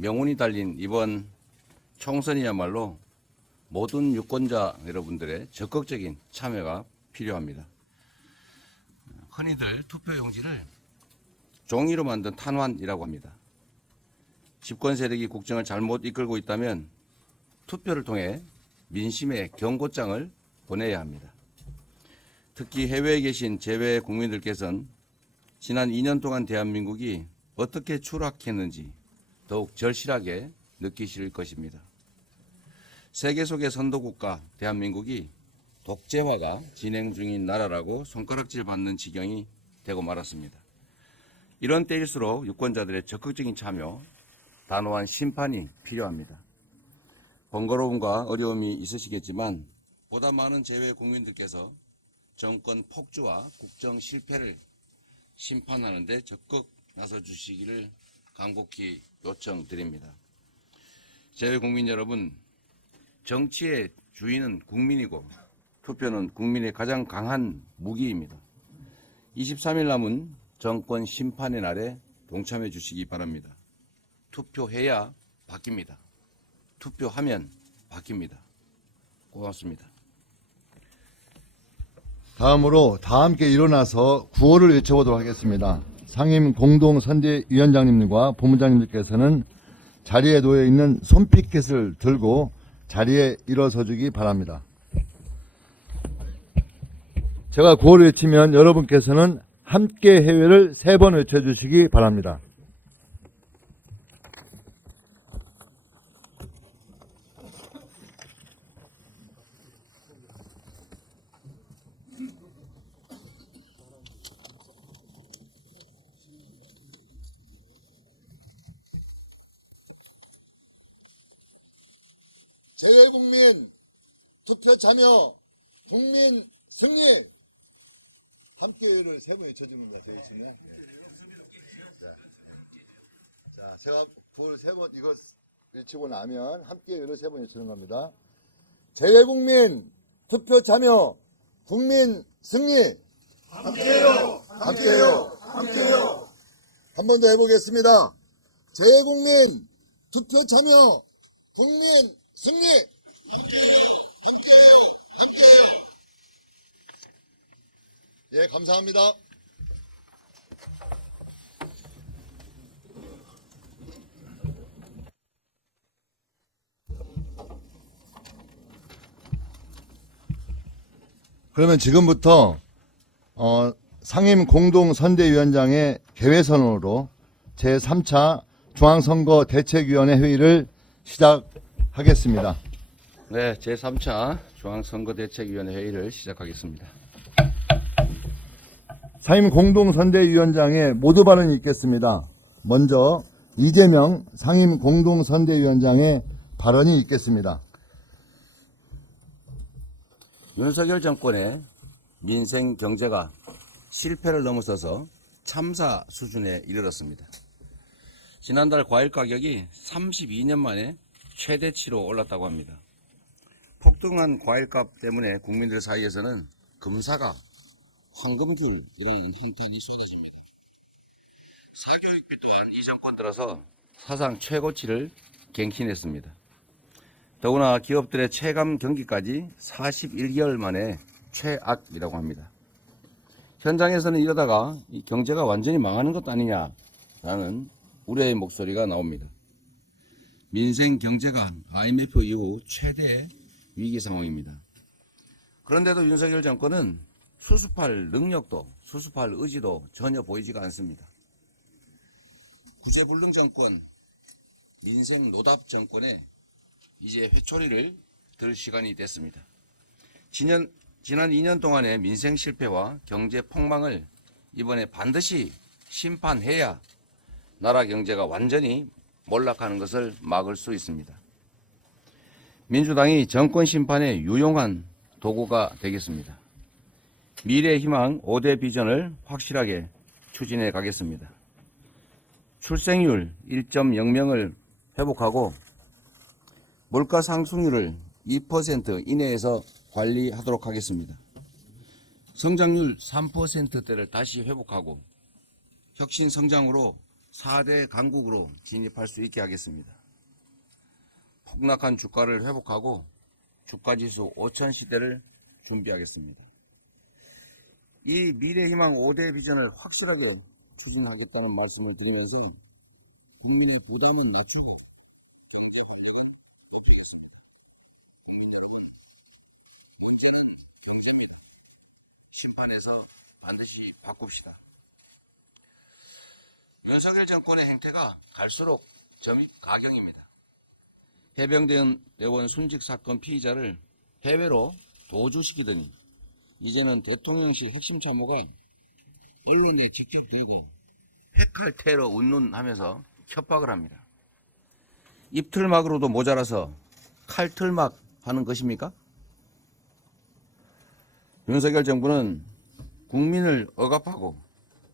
명운이 달린 이번 총선이야말로 모든 유권자 여러분들의 적극적인 참여가 필요합니다. 흔히들 투표용지를 종이로 만든 탄환이라고 합니다. 집권 세력이 국정을 잘못 이끌고 있다면 투표를 통해 민심의 경고장을 보내야 합니다. 특히 해외에 계신 제외 국민들께서는 지난 2년 동안 대한민국이 어떻게 추락했는지 더욱 절실하게 느끼실 것입니다. 세계 속의 선도국가 대한민국이 독재화가 진행 중인 나라라고 손가락질 받는 지경이 되고 말았습니다. 이런 때일수록 유권자들의 적극적인 참여, 단호한 심판이 필요합니다. 번거로움과 어려움이 있으시겠지만 보다 많은 제외 국민들께서 정권 폭주와 국정 실패를 심판하는 데 적극 나서 주시기를 간곡히 요청드립니다. 제외 국민 여러분, 정치의 주인은 국민이고 투표는 국민의 가장 강한 무기입니다. 23일 남은 정권 심판의 날에 동참해 주시기 바랍니다. 투표해야 바뀝니다. 투표하면 바뀝니다. 고맙습니다. 다음으로 다 함께 일어나서 구호를 외쳐보도록 하겠습니다. 상임 공동선대위원장님과 본부장님들께서는 자리에 놓여 있는 손피켓을 들고 자리에 일어서 주기 바랍니다. 제가 구호를 외치면 여러분께서는 함께 해외를 3번 외쳐주시기 바랍니다. 제외국민 투표 참여 국민 승리. 함께를 3번 외쳐줍니다. 저희 지금. 자, 제가 구호를 3번 이거 외치고 나면 함께를 3번 외치는 겁니다. 제외국민 투표 참여 국민 승리. 함께해요. 함께해요. 함께해요. 한 번 더 해보겠습니다. 제외국민 투표 참여 국민 승리. 예, 감사합니다. 그러면 지금부터 상임 공동선대위원장의 개회선언으로 제3차 중앙선거대책위원회 회의를 시작하겠습니다. 네, 제3차 중앙선거대책위원회 회의를 시작하겠습니다. 상임 공동선대위원장의 모두 발언이 있겠습니다. 먼저 이재명 상임 공동선대위원장의 발언이 있겠습니다. 윤석열 정권의 민생 경제가 실패를 넘어서서 참사 수준에 이르렀습니다. 지난달 과일 가격이 32년 만에 최대치로 올랐다고 합니다. 폭등한 과일값 때문에 국민들 사이에서는 금사가 황금귤이라는 한탄이 쏟아집니다. 사교육비 또한 이 정권 들어서 사상 최고치를 갱신했습니다. 더구나 기업들의 체감 경기까지 41개월 만에 최악이라고 합니다. 현장에서는 이러다가 이 경제가 완전히 망하는 것 아니냐라는 우려의 목소리가 나옵니다. 민생 경제가 IMF 이후 최대 위기 상황입니다. 그런데도 윤석열 정권은 수습할 능력도 수습할 의지도 전혀 보이지가 않습니다. 구제불능 정권, 민생 노답 정권에 이제 회초리를 들 시간이 됐습니다. 지난 2년 동안의 민생 실패와 경제 폭망을 이번에 반드시 심판해야 나라 경제가 완전히 몰락하는 것을 막을 수 있습니다. 민주당이 정권 심판에 유용한 도구가 되겠습니다. 미래의 희망 5대 비전을 확실하게 추진해 가겠습니다. 출생률 1.00을 회복하고 물가 상승률을 2% 이내에서 관리하도록 하겠습니다. 성장률 3%대를 다시 회복하고 혁신 성장으로 4대 강국으로 진입할 수 있게 하겠습니다. 폭락한 주가를 회복하고 주가지수 5000 시대를 준비하겠습니다. 이 미래희망 5대 비전을 확실하게 추진하겠다는 말씀을 드리면서 국민의 부담은 낮추고 심판에서 반드시 바꿉시다. 윤석열 정권의 행태가 갈수록 점입 가경입니다. 해병대원 순직 사건 피의자를 해외로 도주시키더니 이제는 대통령실 핵심 참모가 언론에 직접 들고 핵칼퇴로 운운하면서 협박을 합니다. 입틀막으로도 모자라서 칼틀막 하는 것입니까? 윤석열 정부는 국민을 억압하고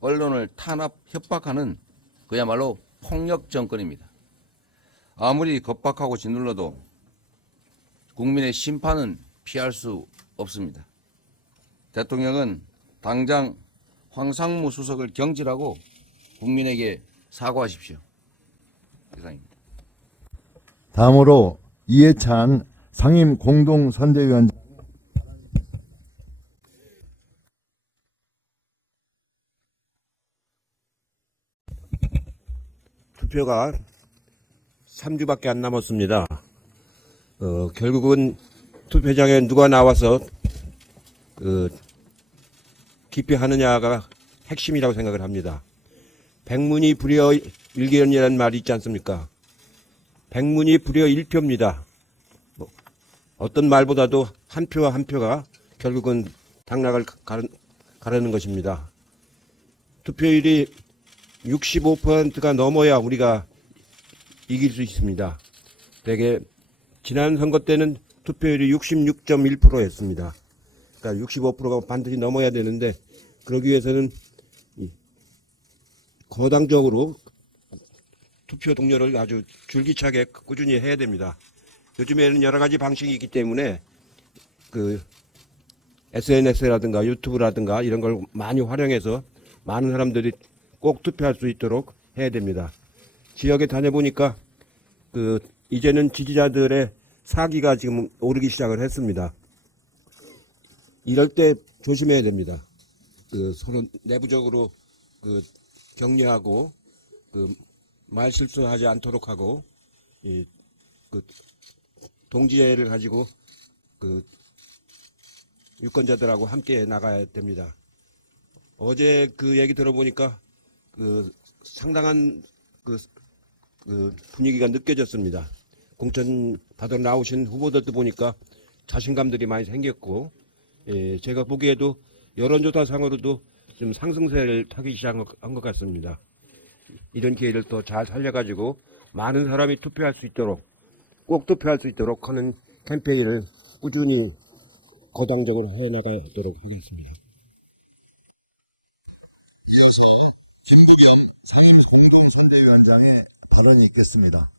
언론을 탄압 협박하는 그야말로 폭력 정권입니다. 아무리 겁박하고 짓눌러도 국민의 심판은 피할 수 없습니다. 대통령은 당장 황상무 수석을 경질하고 국민에게 사과하십시오. 이상입니다. 다음으로 이해찬 상임 공동선대위원장. 투표가 3주밖에 안 남았습니다. 결국은 투표장에 누가 나와서 기표하느냐가 핵심이라고 생각을 합니다. 백문이 불여 일견이라는 말이 있지 않습니까? 백문이 불여 일표입니다. 어떤 말보다도 한 표와 한 표가 결국은 당락을 가르는 것입니다. 투표율이 65%가 넘어야 우리가 이길 수 있습니다. 대개 지난 선거 때는 투표율이 66.1%였습니다. 그러니까 65%가 반드시 넘어야 되는데 그러기 위해서는 거당적으로 투표 동료를 아주 줄기차게 꾸준히 해야 됩니다. 요즘에는 여러 가지 방식이 있기 때문에 SNS라든가 유튜브라든가 이런 걸 많이 활용해서 많은 사람들이 꼭 투표할 수 있도록 해야 됩니다. 지역에 다녀보니까 이제는 지지자들의 사기가 지금 오르기 시작을 했습니다. 이럴 때 조심해야 됩니다. 서로 내부적으로 격려하고 말 실수하지 않도록 하고 동지애를 가지고 유권자들하고 함께 나가야 됩니다. 어제 얘기 들어보니까 상당한 분위기가 느껴졌습니다. 공천 받아 나오신 후보들도 보니까 자신감들이 많이 생겼고, 제가 보기에도 여론조사상으로도 좀 상승세를 타기 시작한 것 같습니다. 이런 기회를 또 잘 살려가지고 많은 사람이 투표할 수 있도록, 꼭 투표할 수 있도록 하는 캠페인을 꾸준히 거당적으로 해나가도록 하겠습니다. 이어서 김부겸 상임공동선대위원장의 발언이 있겠습니다.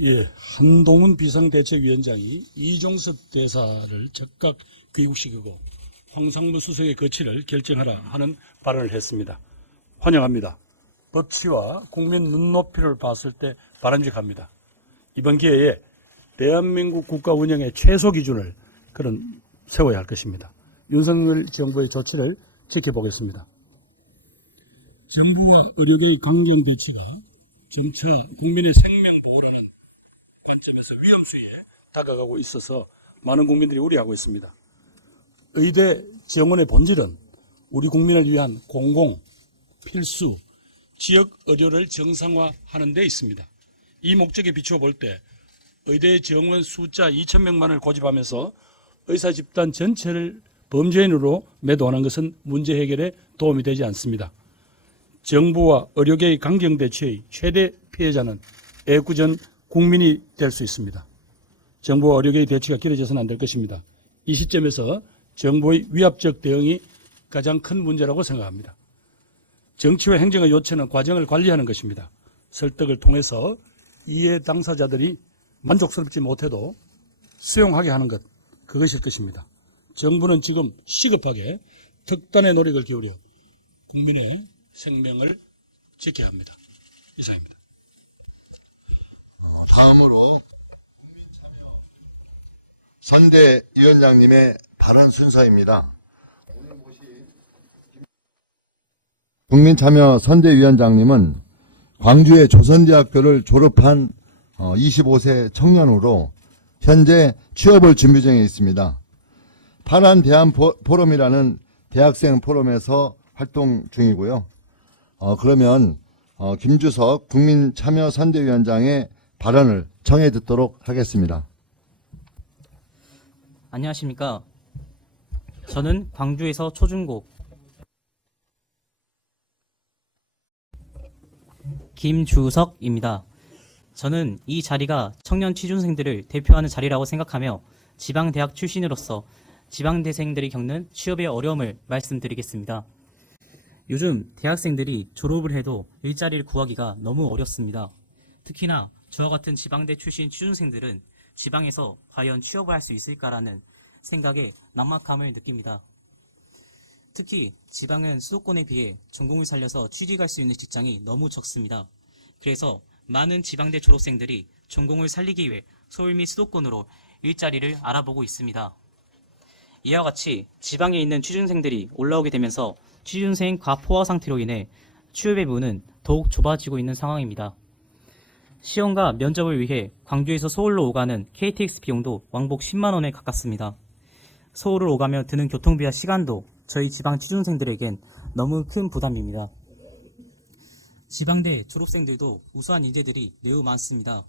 예, 한동훈 비상대책위원장이 이종섭 대사를 즉각 귀국시키고 황상무 수석의 거취를 결정하라 하는 발언을 했습니다. 환영합니다. 법치와 국민 눈높이를 봤을 때 바람직합니다. 이번 기회에 대한민국 국가 운영의 최소 기준을 세워야 할 것입니다. 윤석열 정부의 조치를 지켜보겠습니다. 정부와 의료계의 강경 대치가 점차 국민의 생명 보호라는 관점에서 위험수위에 다가가고 있어서 많은 국민들이 우려하고 있습니다. 의대 지원의 본질은 우리 국민을 위한 공공, 필수, 지역 의료를 정상화하는 데 있습니다. 이 목적에 비추어 볼 때 의대 지원원 숫자 2,000명만을 고집하면서 의사 집단 전체를 범죄인으로 매도하는 것은 문제 해결에 도움이 되지 않습니다. 정부와 의료계의 강경 대치의 최대 피해자는 애꿎은 국민이 될 수 있습니다. 정부와 의료계의 대치가 길어져서는 안 될 것입니다. 이 시점에서 정부의 위압적 대응이 가장 큰 문제라고 생각합니다. 정치와 행정의 요체는 과정을 관리하는 것입니다. 설득을 통해서 이해 당사자들이 만족스럽지 못해도 수용하게 하는 것, 그것일 것입니다. 정부는 지금 시급하게 특단의 노력을 기울여 국민의 생명을 지켜야 합니다. 이상입니다. 다음으로 선대위원장님의 발언 순서입니다. 국민참여 선대위원장님은 광주의 조선대학교를 졸업한 25세 청년으로 현재 취업을 준비 중에 있습니다. 파란 대한 포럼이라는 대학생 포럼에서 활동 중이고요. 그러면 김주석 국민참여 선대위원장의 발언을 청해 듣도록 하겠습니다. 안녕하십니까. 저는 광주에서 초중고 김주석입니다. 저는 이 자리가 청년 취준생들을 대표하는 자리라고 생각하며 지방대학 출신으로서 지방대생들이 겪는 취업의 어려움을 말씀드리겠습니다. 요즘 대학생들이 졸업을 해도 일자리를 구하기가 너무 어렵습니다. 특히나 저와 같은 지방대 출신 취준생들은 지방에서 과연 취업을 할 수 있을까라는 생각에 막막함을 느낍니다. 특히 지방은 수도권에 비해 전공을 살려서 취직할 수 있는 직장이 너무 적습니다. 그래서 많은 지방대 졸업생들이 전공을 살리기 위해 서울 및 수도권으로 일자리를 알아보고 있습니다. 이와 같이 지방에 있는 취준생들이 올라오게 되면서 취준생 과포화 상태로 인해 취업의 문은 더욱 좁아지고 있는 상황입니다. 시험과 면접을 위해 광주에서 서울로 오가는 KTX 비용도 왕복 10만 원에 가깝습니다. 서울을 오가며 드는 교통비와 시간도 저희 지방 취준생들에겐 너무 큰 부담입니다. 지방대 졸업생들도 우수한 인재들이 매우 많습니다.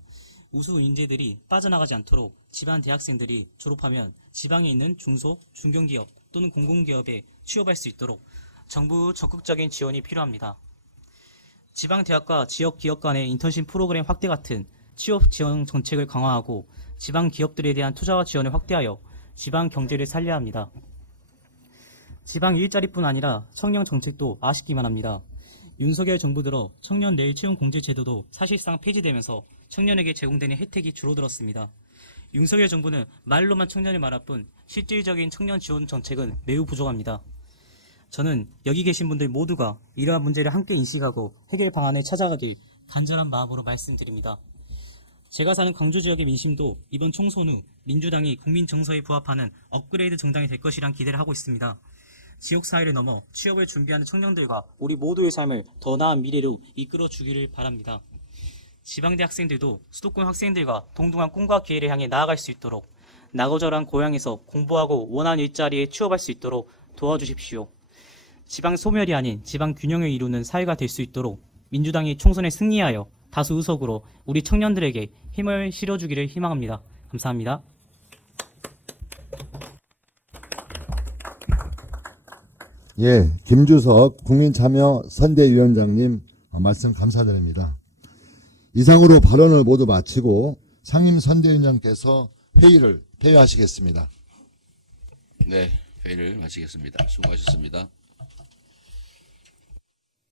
우수 인재들이 빠져나가지 않도록 지방 대학생들이 졸업하면 지방에 있는 중소, 중견기업 또는 공공기업에 취업할 수 있도록 정부 적극적인 지원이 필요합니다. 지방대학과 지역기업 간의 인턴십 프로그램 확대 같은 취업 지원 정책을 강화하고 지방 기업들에 대한 투자와 지원을 확대하여 지방 경제를 살려야 합니다. 지방 일자리뿐 아니라 청년 정책도 아쉽기만 합니다. 윤석열 정부 들어 청년 내일 채용 공제 제도도 사실상 폐지되면서 청년에게 제공되는 혜택이 줄어들었습니다. 윤석열 정부는 말로만 청년을 말할 뿐 실질적인 청년 지원 정책은 매우 부족합니다. 저는 여기 계신 분들 모두가 이러한 문제를 함께 인식하고 해결 방안을 찾아가길 간절한 마음으로 말씀드립니다. 제가 사는 광주 지역의 민심도 이번 총선 후 민주당이 국민 정서에 부합하는 업그레이드 정당이 될 것이란 기대를 하고 있습니다. 지역사회를 넘어 취업을 준비하는 청년들과 우리 모두의 삶을 더 나은 미래로 이끌어 주기를 바랍니다. 지방대 학생들도 수도권 학생들과 동등한 꿈과 기회를 향해 나아갈 수 있도록 나고절한 고향에서 공부하고 원하는 일자리에 취업할 수 있도록 도와주십시오. 지방 소멸이 아닌 지방 균형을 이루는 사회가 될 수 있도록 민주당이 총선에 승리하여 다수 의석으로 우리 청년들에게 힘을 실어주기를 희망합니다. 감사합니다. 예, 김주석 국민참여 선대위원장님 말씀 감사드립니다. 이상으로 발언을 모두 마치고 상임 선대위원장께서 회의를 폐회하시겠습니다. 네, 회의를 마치겠습니다. 수고하셨습니다.